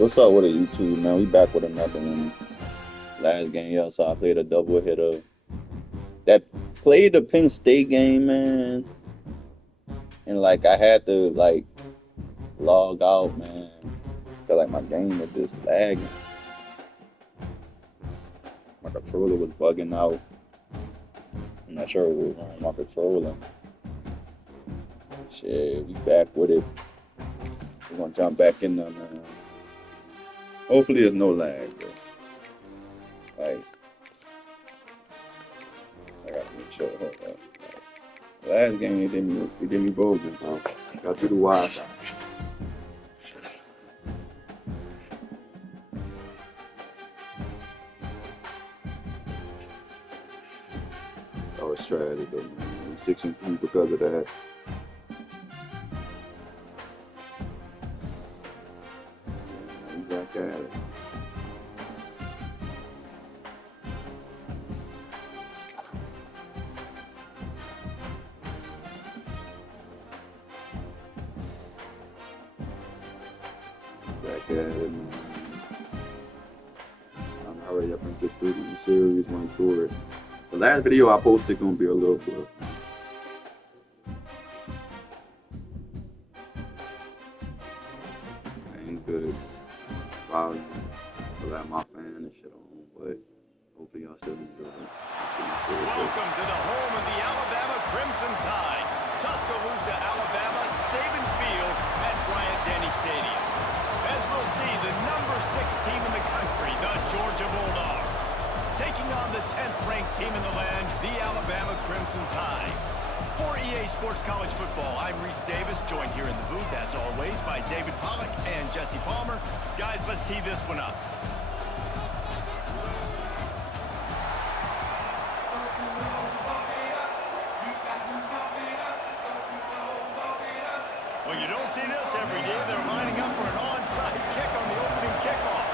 What's up with it, YouTube, man? We back with another one. Last game, yeah, so I played a double hitter. That played the Penn State game, man. And like I had to like log out, man. Cause like my game was just lagging. My controller was bugging out. I'm not sure what was wrong with my controller. Shit, we back with it. We're gonna jump back in there, man. Hopefully there's no lag, bro. Like, I gotta make sure. Hold up. Last game, it did me bogus, bro. Got through the Wi-Fi. I was tragic, though, man. 6-2 because of that. We back at it. Back at it, man. I'm hurry up and get through the series, run through it. The last video I posted gonna be a little bit. Ain't good. Volume. I got my fan and shit on, but hopefully y'all still enjoy it. Welcome to the home of the Alabama Crimson Tide, Tuscaloosa, Alabama, Saban Field at Bryant-Denny Stadium. As we'll see, the number 6 team in the country, the Georgia Bulldogs, taking on the 10th ranked team in the land, the Alabama Crimson Tide. For EA Sports College Football, I'm Reese Davis, joined here in the booth, as always, by David Pollack and Jesse Palmer. Guys, let's tee this one up. Well, you don't see this every day. They're lining up for an onside kick on the opening kickoff.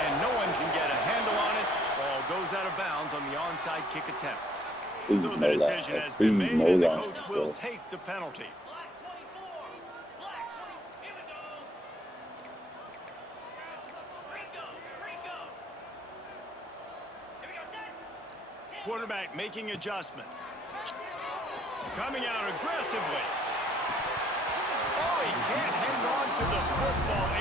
And no one can get a handle on it. Ball goes out of bounds on the onside kick attempt. So the decision has been made, and the coach will take the penalty. Quarterback making adjustments. Coming out aggressively. Oh, he can't hang on to the football.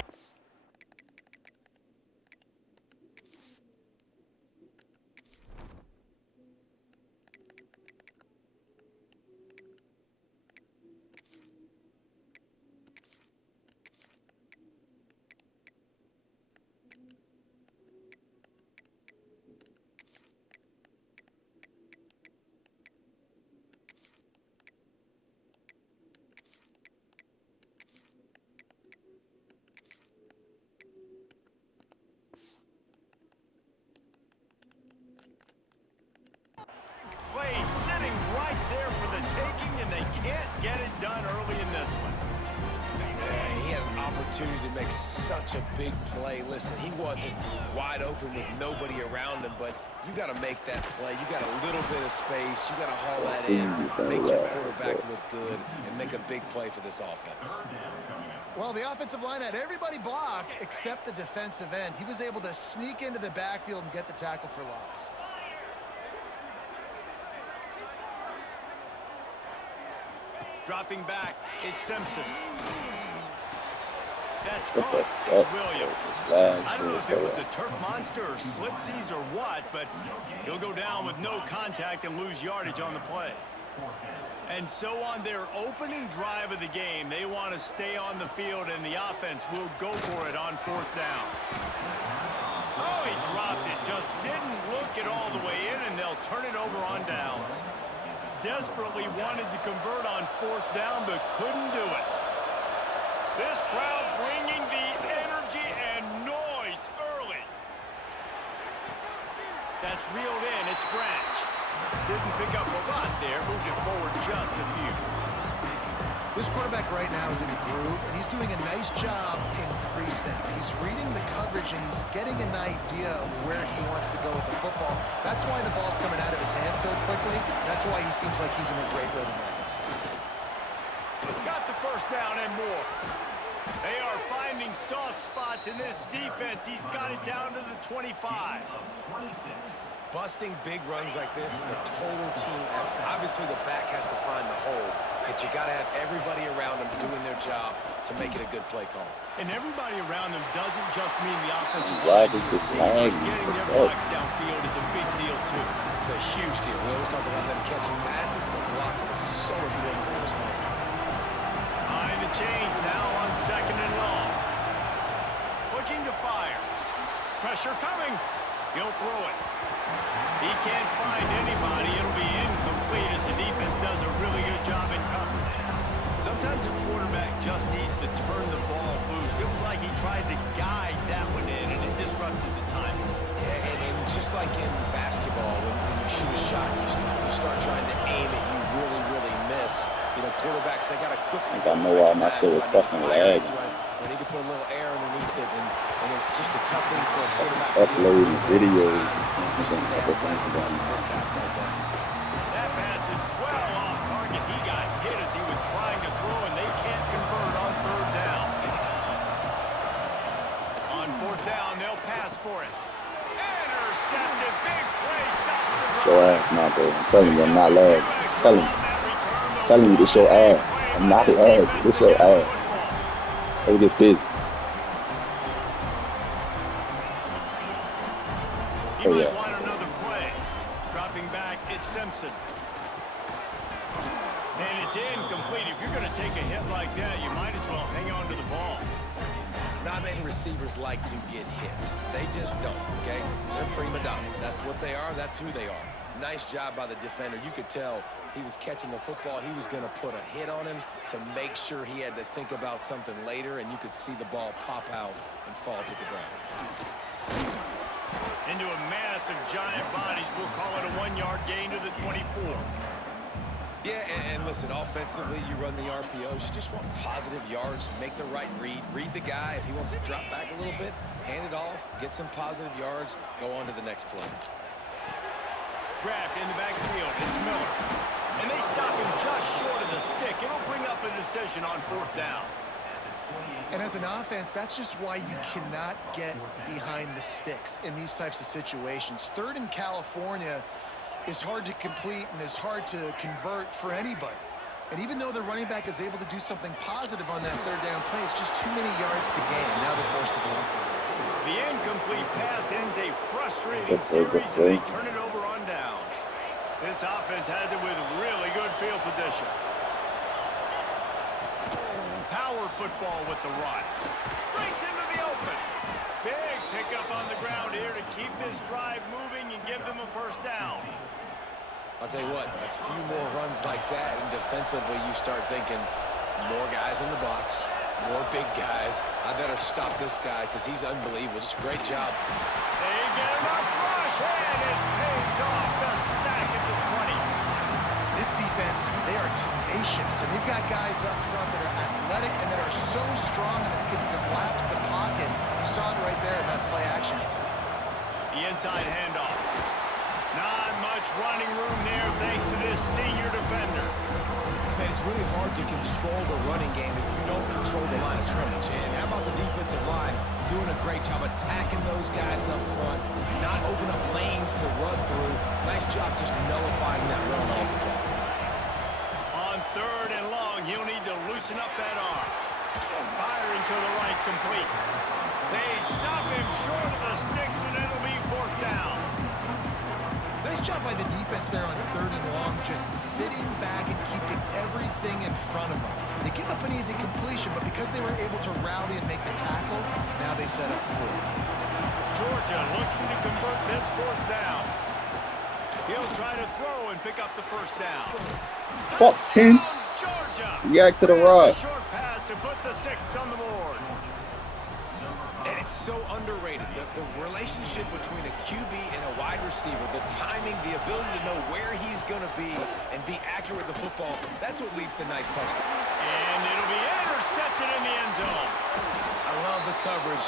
Play sitting right there for the taking, and they can't get it done early in this one. Man, he had an opportunity to make such a big play. Listen, he wasn't wide open with nobody around him, but you got to make that play. You got a little bit of space. You got to haul that in, make your quarterback look good, and make a big play for this offense. Well, the offensive line had everybody blocked except the defensive end. He was able to sneak into the backfield and get the tackle for loss. Dropping back, it's Simpson. That's caught. It's Williams. I don't know if it was a turf monster or slipsies or what, but he'll go down with no contact and lose yardage on the play. And so on their opening drive of the game, they want to stay on the field, and the offense will go for it on 4th down. Oh, he dropped it. Just didn't look it all the way in, and they'll turn it over on downs. Desperately wanted to convert on 4th down, but couldn't do it. This crowd bringing the energy and noise early. That's reeled in. It's Branch. Didn't pick up a lot there. Moved it forward just a few. This quarterback right now is in a groove, and he's doing a nice job in pre-snap. He's reading the coverage, and he's getting an idea of where he wants to go with the football. That's why the ball's coming out of his hands so quickly. That's why he seems like he's in a great rhythm right now. Got the 1st down and more. They are finding finding soft spots in this defense. He's got it down to the 25. Busting big runs like this is a total team effort. Obviously, the back has to find the hole, but you got to have everybody around them doing their job to make it a good play call. And everybody around them doesn't just mean the offensive Glad line. he could Receivers tag getting their him. blocks downfield is a big deal, too. It's a huge deal. We always talk about them catching passes, but blocking is so important for their responsibilities. Behind the chains now on 2nd and long. Looking to fire. Pressure coming. He'll throw it. He can't find anybody. It'll be incomplete as the defense does a really good job in coverage. Sometimes a quarterback just needs to turn the ball loose. It was like he tried to guide that one in, and it disrupted the timing. Yeah, and just like in basketball, when you shoot a shot, you start trying to aim it, you really miss. You know, quarterbacks, they got to quickly... I know why my shit was fucking lagging. I need to put a little air underneath it, and it's just a tough thing for a quarterback to Uploading videos. You see that less and less mishaps like that. That pass is well off target. He got hit as he was trying to throw, and they can't convert on 3rd down. On 4th down, they'll pass for it. Intercepted. Big play. Stops the drive. Show ass, my bro. I'm telling you, I'm not lagging. Telling you, this your ass. I'm not lagging. This your ass. Look at this. He Oh, might yeah. want another play. Dropping back, it's Simpson. And it's incomplete. If you're going to take a hit like that, you might as well hang on to the ball. Not many receivers like to get hit. They just don't, okay? They're prima donnas. That's what they are. That's who they are. Nice job by the defender. You could tell he was catching the football. He was going to put a hit on him to make sure he had to think about something later, and you could see the ball pop out and fall to the ground. Into a mass of giant bodies. We'll call it a 1-yard gain to the 24. Yeah, and listen, offensively, you run the RPOs. You just want positive yards, make the right read. Read the guy. If he wants to drop back a little bit, hand it off, get some positive yards, go on to the next play. Grabbed in the backfield. It's Miller. And they stop him just short of the stick. It'll bring up a decision on 4th down. And as an offense, that's just why you cannot get behind the sticks in these types of situations. 3rd in California is hard to complete and is hard to convert for anybody. And even though the running back is able to do something positive on that 3rd down play, it's just too many yards to gain. Now they're forced to go up. The incomplete pass ends a frustrating series, and they turn it over on downs. This offense has it with really good field position. Power football with the run. Breaks into the open. Big pickup on the ground here to keep this drive moving and give them a 1st down. I'll tell you what, a few more runs like that, and defensively you start thinking more guys in the box, more big guys. I better stop this guy because he's unbelievable. Just a great job. They get enough rush, and it pays off. The sack at the 20. This defense, they are tenacious, and they've got guys up front that are athletic and that are so strong and that can collapse the pocket. You saw it right there in that play action attempt. The inside handoff. Not much running room there thanks to this senior defender. Man, it's really hard to control the running game if you don't control the line of scrimmage. And how about the defensive line doing a great job attacking those guys up front, not open up lanes to run through. Nice job just nullifying that run altogether. On 3rd and long, he'll need to loosen up that arm. Firing to the right, complete. They stop him short of the sticks, and it'll be 4th down. Nice job by the defense there on 3rd and long, just sitting back and keeping everything in front of them. They give up an easy completion, but because they were able to rally and make the tackle, now they set up 4th. Georgia looking to convert this 4th down. He'll try to throw and pick up the 1st down. Fuck 10. Georgia. React to the rod. Short pass to put the 6 on the board. And it's so underrated. The relationship between a QB and a wide receiver, the timing, the ability to know where he's going to be and be accurate with the football, that's what leads to nice touchdowns. And it'll be intercepted in the end zone. I love the coverage.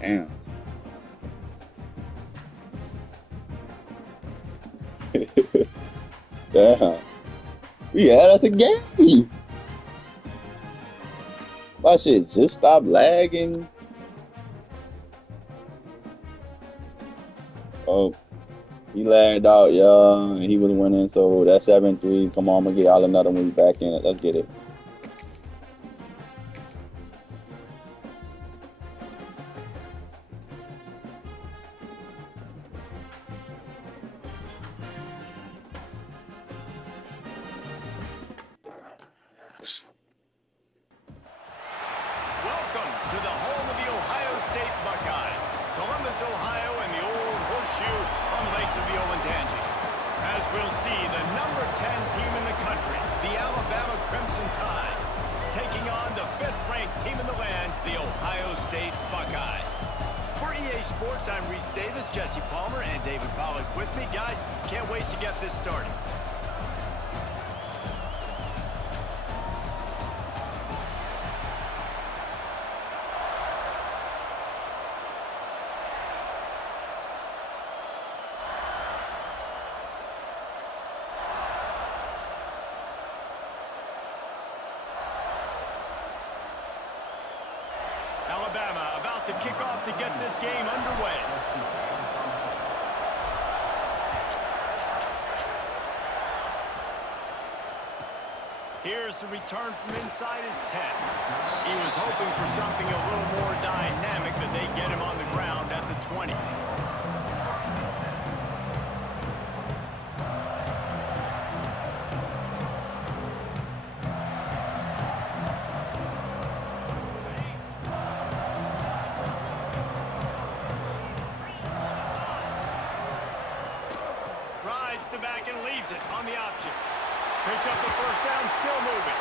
Damn. Damn. We had us a game. My shit just stopped lagging. Oh, he lagged out, yeah, and he was winning. So that's 7-3. Come on, I'm gonna get y'all another one. We back in it. Let's get it. Welcome to the home of the Ohio State Buckeyes, Columbus, Ohio, and the old horseshoe on the lakes of the Olentangy. As we'll see, the number 10 team in the country, the Alabama Crimson Tide, taking on the 5th-ranked team in the land, the Ohio State Buckeyes. For EA Sports, I'm Reese Davis, Jesse Palmer, and David Pollack with me. Guys, can't wait to get this started. Alabama about to kick off to get this game underway. Here's the return from inside his 10. He was hoping for something a little more dynamic, but they get him on the ground at the 20. Rides the back and leaves it on the option. Picks up the first down, still moving.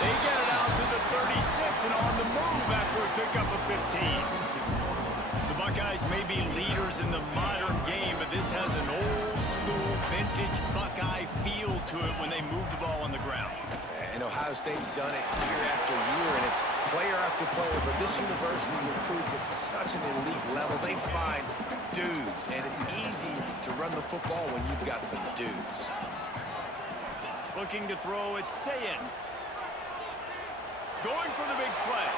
They get it out to the 36 and on the move after a pickup of 15. The Buckeyes may be leaders in the modern game, but this has an old-school, vintage Buckeye feel to it when they move the ball on the ground. And Ohio State's done it year after year, and it's player after player. But this university recruits at such an elite level. They find dudes, and it's easy to run the football when you've got some dudes. Looking to throw, it's Sayin. Going for the big play.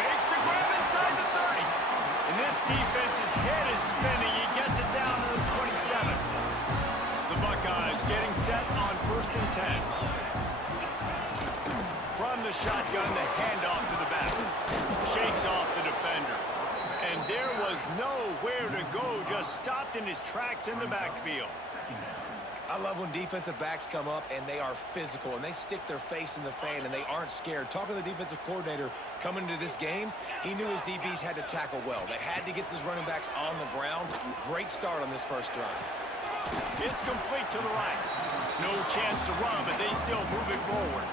Makes the grab inside the 30. And this defense's head is spinning. He gets it down to the 27. The Buckeyes getting set on 1st and 10. From the shotgun, the handoff to the back. Shakes off the defender. And there was nowhere to go, just stopped in his tracks in the backfield. I love when defensive backs come up and they are physical and they stick their face in the fan and they aren't scared. Talking to the defensive coordinator coming into this game, he knew his DBs had to tackle well. They had to get these running backs on the ground. Great start on this first drive. It's complete to the right. No chance to run, but they still move it forward.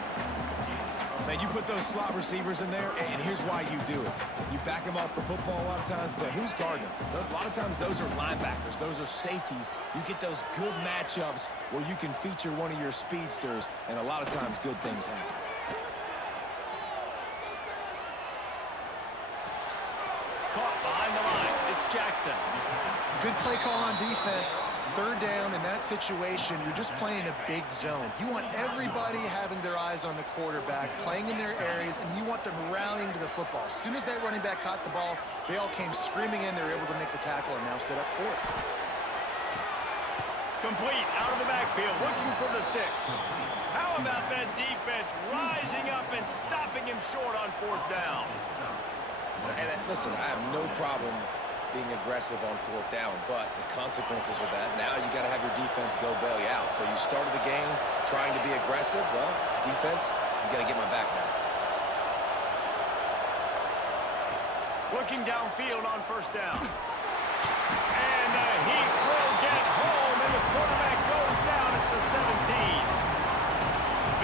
Man, you put those slot receivers in there, and here's why you do it. You back them off the football a lot of times, but who's guarding them? A lot of times those are linebackers. Those are safeties. You get those good matchups where you can feature one of your speedsters, and a lot of times good things happen. Caught behind the line. It's Jackson. Good play call on defense. 3rd down in that situation, you're just playing a big zone. You want everybody having their eyes on the quarterback, playing in their areas, and you want them rallying to the football. As soon as that running back caught the ball, they all came screaming in. They were able to make the tackle and now set up 4th. Complete out of the backfield, looking for the sticks. How about that defense rising up and stopping him short on 4th down? And listen, I have no problem being aggressive on 4th down, but the consequences of that, now you got to have your defense go bail you out. So you started the game trying to be aggressive. Well, defense, you got to get my back now. Looking downfield on 1st down. And the Heat will get home, and the quarterback goes down at the 17.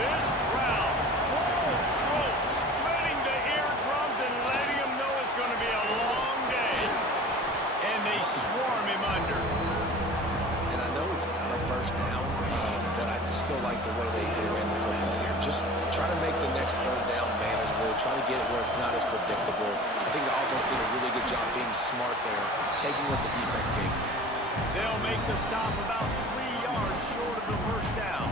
This crowd, full throat, splitting the eardrums and letting them know it's going to be a long day. And they swarm him under. And I know it's not a 1st down, but I still like the way they ran the football here. Just try to make the next 3rd down manageable. Try to get it where it's not as predictable. I think the offense did a really good job being smart there, taking what the defense gave them. They'll make the stop about 3 yards short of the 1st down.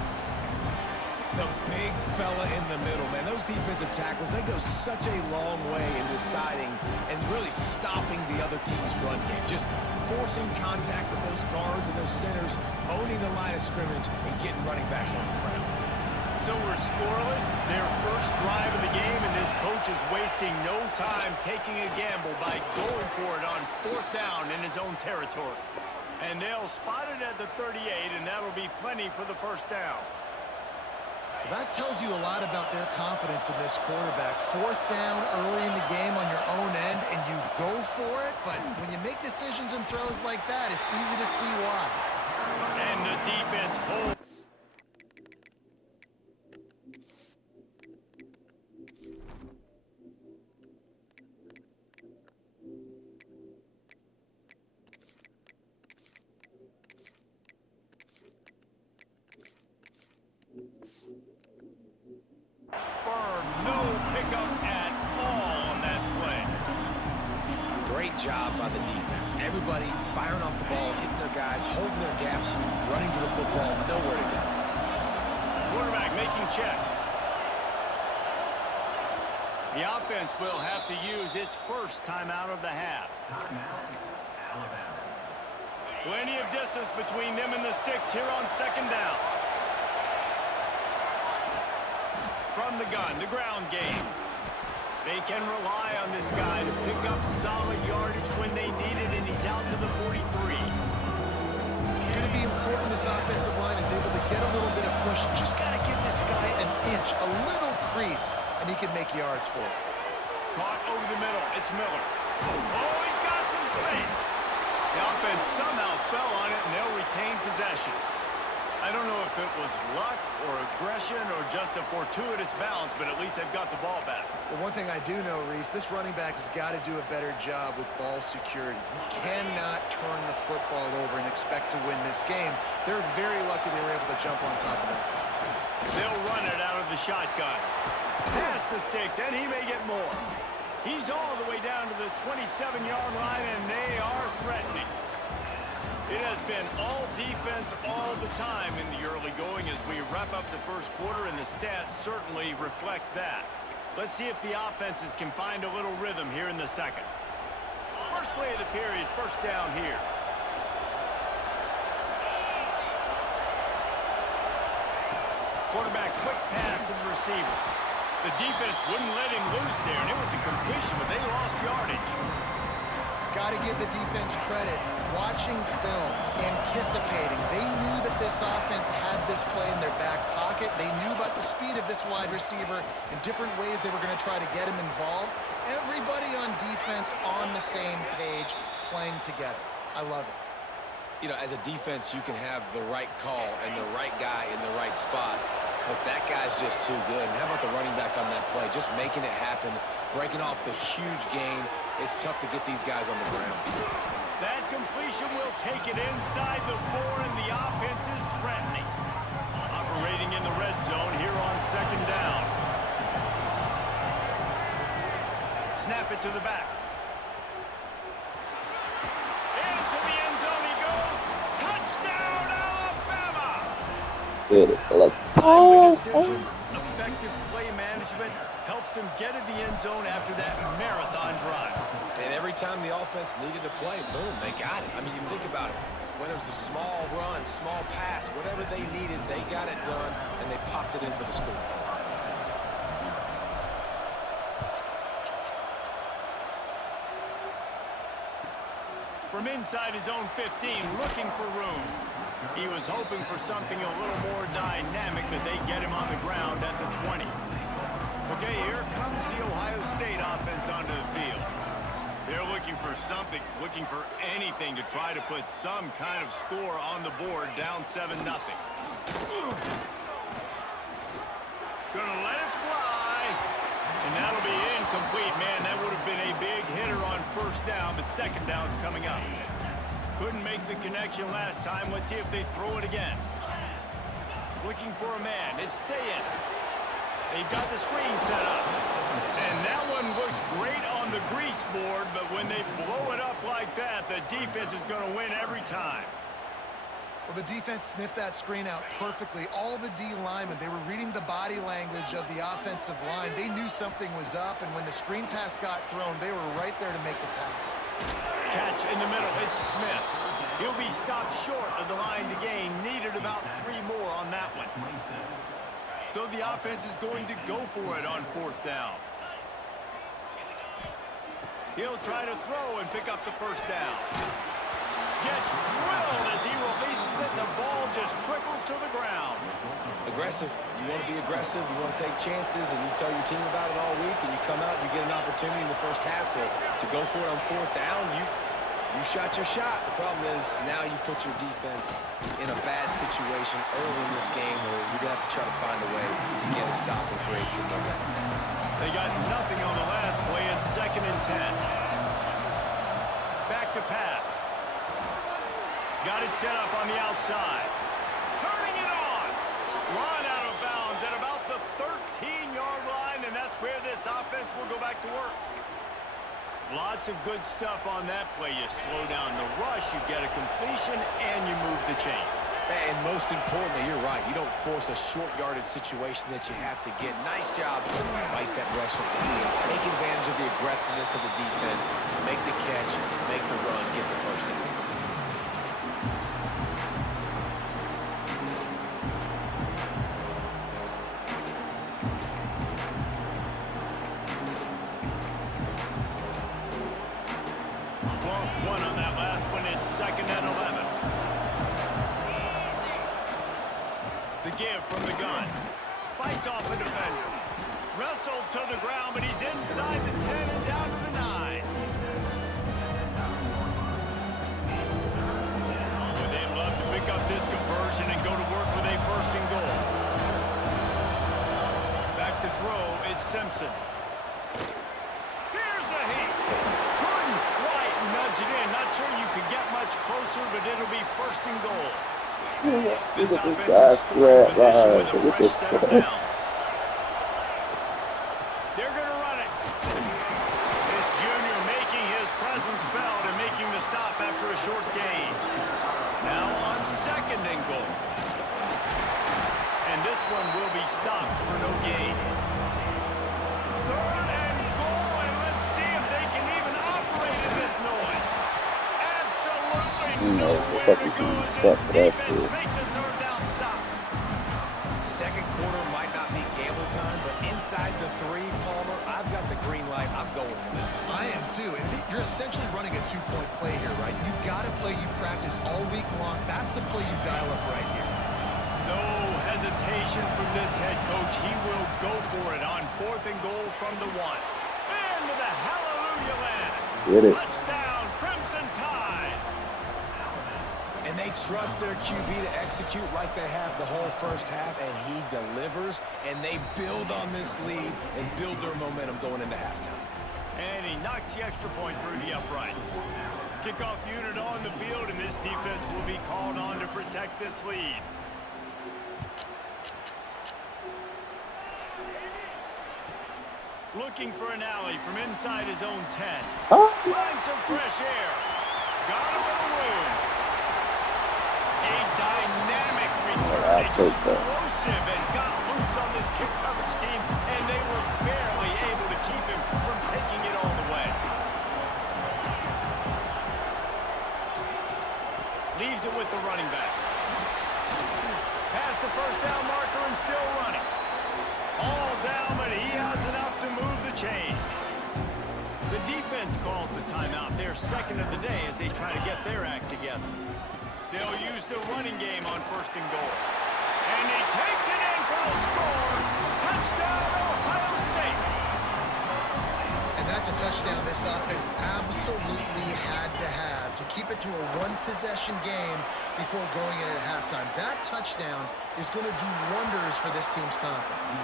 The big fella in the middle, man. Those defensive tackles, they go such a long way in deciding and really stopping the other team's run game. Just forcing contact with those guards and those centers, owning the line of scrimmage, and getting running backs on the ground. So we're scoreless, their first drive of the game, and this coach is wasting no time taking a gamble by going for it on 4th down in his own territory. And they'll spot it at the 38, and that'll be plenty for the first down. That tells you a lot about their confidence in this quarterback. 4th down early in the game on your own end, and you go for it, but when you make decisions and throws like that, it's easy to see why. And the defense holds. No pickup at all on that play. Great job by the defense. Everybody firing off the ball, hitting their guys, holding their gaps, running to the football, nowhere to go. Quarterback making checks. The offense will have to use its first timeout of the half. Plenty of distance between them and the sticks here on 2nd down. From the gun, the ground game. They can rely on this guy to pick up solid yardage when they need it, and he's out to the 43. It's going to be important this offensive line is able to get a little bit of push. Just got to give this guy an inch, a little crease, and he can make yards for it. Caught over the middle. It's Miller. Oh, he's got some space. The offense somehow fell on it, and they'll retain possession. I don't know if it was luck or aggression or just a fortuitous bounce, but at least they've got the ball back. Well, one thing I do know, Reese, this running back has got to do a better job with ball security. You cannot turn the football over and expect to win this game. They're very lucky they were able to jump on top of that. They'll run it out of the shotgun. Past the sticks, and he may get more. He's all the way down to the 27-yard line, and they are threatening. It has been all defense all the time in the early going as we wrap up the first quarter, and the stats certainly reflect that. Let's see if the offenses can find a little rhythm here in the second. First play of the period, first down here. Quarterback quick pass to the receiver. The defense wouldn't let him loose there, and it was a completion, but they lost yardage. Got to give the defense credit. Watching film, anticipating. They knew that this offense had this play in their back pocket. They knew about the speed of this wide receiver and different ways they were going to try to get him involved. Everybody on defense on the same page, playing together. I love it. You know, as a defense, you can have the right call and the right guy in the right spot, but that guy's just too good. And how about the running back on that play? Just making it happen, breaking off the huge gain. It's tough to get these guys on the ground. That completion will take it inside the 4, and the offense is threatening. Operating in the red zone here on 2nd down. Snap it to the back. Into the end zone he goes. Touchdown, Alabama! Good. I like Timely decisions, effective play management helps them get in the end zone after that marathon drive. And every time the offense needed to play, boom, they got it. I mean, you think about it. Whether it was a small run, small pass, whatever they needed, they got it done, and they popped it in for the score. From inside his own 15, looking for room. He was hoping for something a little more dynamic, but they get him on the ground at the 20. Okay, here comes the Ohio State offense onto the field. They're looking for something, looking for anything to try to put some kind of score on the board, down 7-0. Gonna let it fly, and that'll be incomplete. Man, that would have been a big hitter on first down, but second down's coming up. Couldn't make the connection last time. Let's see if they throw it again. Looking for a man. It's Sayin. They've got the screen set up. And that one looked great on the grease board, but when they blow it up like that, the defense is going to win every time. Well, the defense sniffed that screen out perfectly. All the D linemen, they were reading the body language of the offensive line. They knew something was up, and when the screen pass got thrown, they were right there to make the tackle. Catch in the middle. It's Smith. He'll be stopped short of the line to gain. Needed about 3 more on that one. So the offense is going to go for it on 4th down. He'll try to throw and pick up the 1st down. Gets drilled as he releases it, and the ball just trickles to the ground. Aggressive. You want to be aggressive. You want to take chances, and you tell your team about it all week, and you come out and you get an opportunity in the first half to go for it on 4th down. You shot your shot. The problem is now you put your defense in a bad situation early in this game where you're going to have to try to find a way to get a stop and create some momentum. They got nothing on the last play. It's 2nd and 10. Back to pass. Got it set up on the outside. Turning it on. Run out of bounds at about the 13-yard line, and that's where this offense will go back to work. Lots of good stuff on that play. You slow down the rush, you get a completion, and you move the chains. And most importantly, you're right. You don't force a short yardage situation that you have to get. Nice job to fight that rush up the field. Take advantage of the aggressiveness of the defense. Make the catch, make the run, get the 1st down. Lost 1 on that last one. It's 2nd and 11. The give from the gun. Fights off the defender. Wrestled to the ground, but he's inside the 10 and down to the 9. Well, they'd love to pick up this conversion and go to work with a 1st and goal. Back to throw. It's Simpson. Here's a heat. Couldn't quite nudge it in. Not sure you could get much closer, but it'll be 1st and goal. This offensive scoring position with a fresh set of downs. They're going to run it. This junior making his presence felt and making the stop after a short gain. Now on 2nd and goal. And this one will be stopped for no gain. 3rd and goal, and let's see if they can even operate in this noise. Absolutely nowhere to go as this defense makes a 3rd down stop. 2nd quarter might not be gamble time, but inside the 3, Palmer, I've got the green light. I'm going for this. I am too, and you're essentially running a 2-point play here, right? You've got a play you practice all week long. That's the play you dial up right here. No hesitation from this head coach. He will go for it on 4th and goal from the 1. Into the hallelujah land. Touchdown, Crimson Tide. And they trust their QB to execute like they have the whole first half, and he delivers, and they build on this lead and build their momentum going into halftime. And he knocks the extra point through the uprights. Kickoff unit on the field, and this defense will be called on to protect this lead. Looking for an alley from inside his own 10. Find some fresh air. Got a little room. A dynamic return, explosive, and got loose on this kick coverage team, and they were barely able to keep him from taking it all the way. Leaves it with the running back. Past the 1st down marker and still running. All down, but he has enough to move the chains. The defense calls the timeout. They're 2nd of the day as they try to get their act together. They'll use the running game on 1st and goal. And he takes it in for the score. Touchdown, Ohio State. And that's a touchdown this offense absolutely had to have to keep it to a 1-possession game before going in at halftime. That touchdown is going to do wonders for this team's confidence.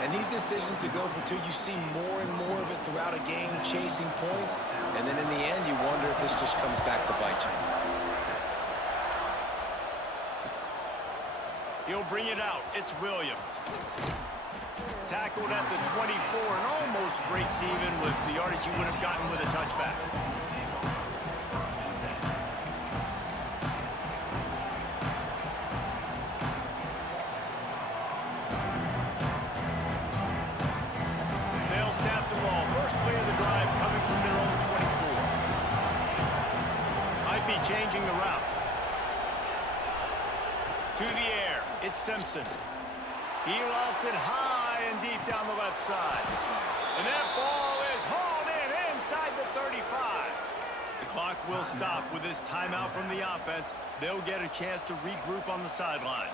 And these decisions to go for 2, you see more and more of it throughout a game, chasing points, and then in the end, you wonder if this just comes back to bite you. He'll bring it out. It's Williams. Tackled at the 24 and almost breaks even with the yardage he would have gotten with a touchback. changing the route. To the air, it's Simpson. He lofts it high and deep down the left side. And that ball is hauled in inside the 35. The clock will stop with this timeout from the offense. They'll get a chance to regroup on the sideline.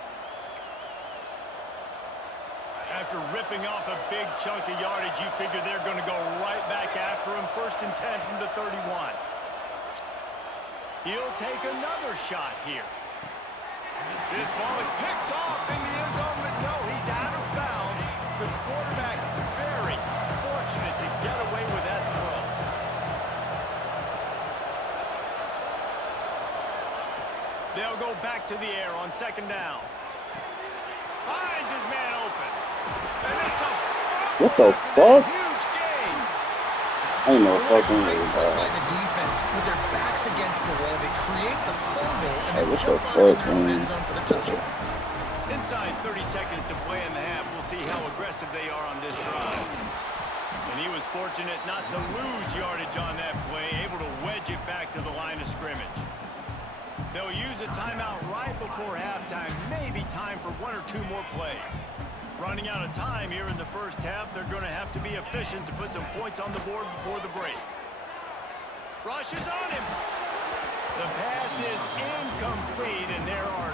After ripping off a big chunk of yardage, you figure they're going to go right back after him. 1st and 10 from the 31. He'll take another shot here. This ball is picked off in the end zone, but no, he's out of bounds. The quarterback very fortunate to get away with that throw. They'll go back to the air on 2nd down. Finds his man open. And it's a What the fuck? huge gain. I ain't no fucking Great way, play by dog. the defense. With their backs against the wall, they create the fumble and Hey, then what the jump out of fuck, their own man? end zone for the touchdown. Inside 30 seconds to play in the half. We'll see how aggressive they are on this drive. And he was fortunate not to lose yardage on that play, able to wedge it back to the line of scrimmage. They'll use a timeout right before halftime. Maybe time for 1 or 2 more plays. Running out of time here in the first half, they're going to have to be efficient to put some points on the board before the break. Rush is on him. The pass is incomplete, and there are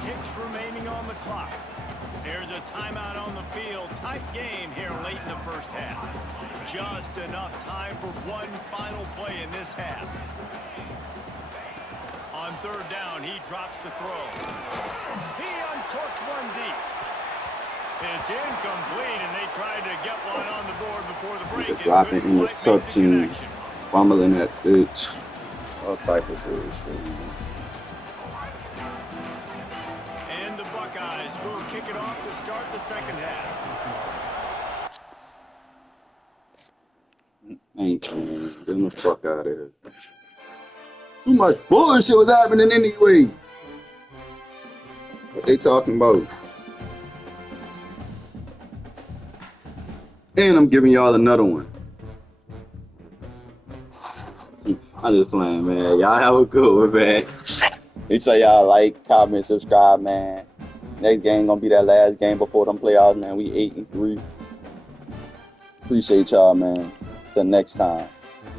2 ticks remaining on the clock. There's a timeout on the field. Tight game here late in the first half. Just enough time for one final play in this half. On 3rd down, he drops to throw. He uncorks one deep. It's incomplete, and they tried to get one on the board before the break. Dropping Couldn't quite make the interceptions, connection. fumbling that bitch. All type of bullshit, man. And the Buckeyes will kick it off to start the second half. Ain't man. Get the fuck out of here. Too much bullshit was happening anyway. What they talking about? And I'm giving y'all another one. I'm just playing, man. Y'all have a good one, man. Make sure y'all like, comment, subscribe, man. Next game gonna be that last game before them playoffs, man. We 8-3. Appreciate y'all, man. Till next time.